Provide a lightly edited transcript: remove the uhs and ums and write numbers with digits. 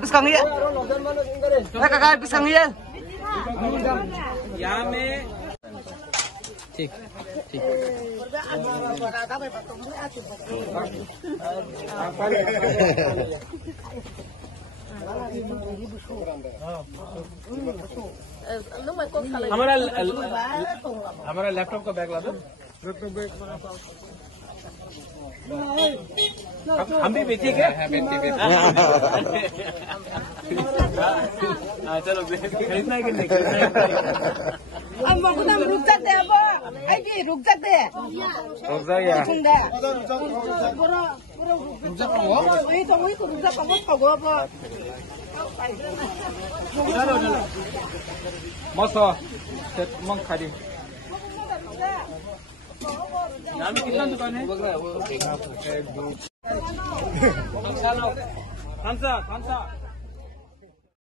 pisang iya. Kakak pisang iya. यहाँ में ठीक ठीक हमारा लैपटॉप का बैग ला दो। हम भी बेचिए क्या? चलो खरीदना है कि नहीं खरीदना है? रुक सकते हैं रुक सकते हैं रुक जाइए वही तो रुक सकता मस्त मग खाली यहाँ में कितना दुकान है? कौन सा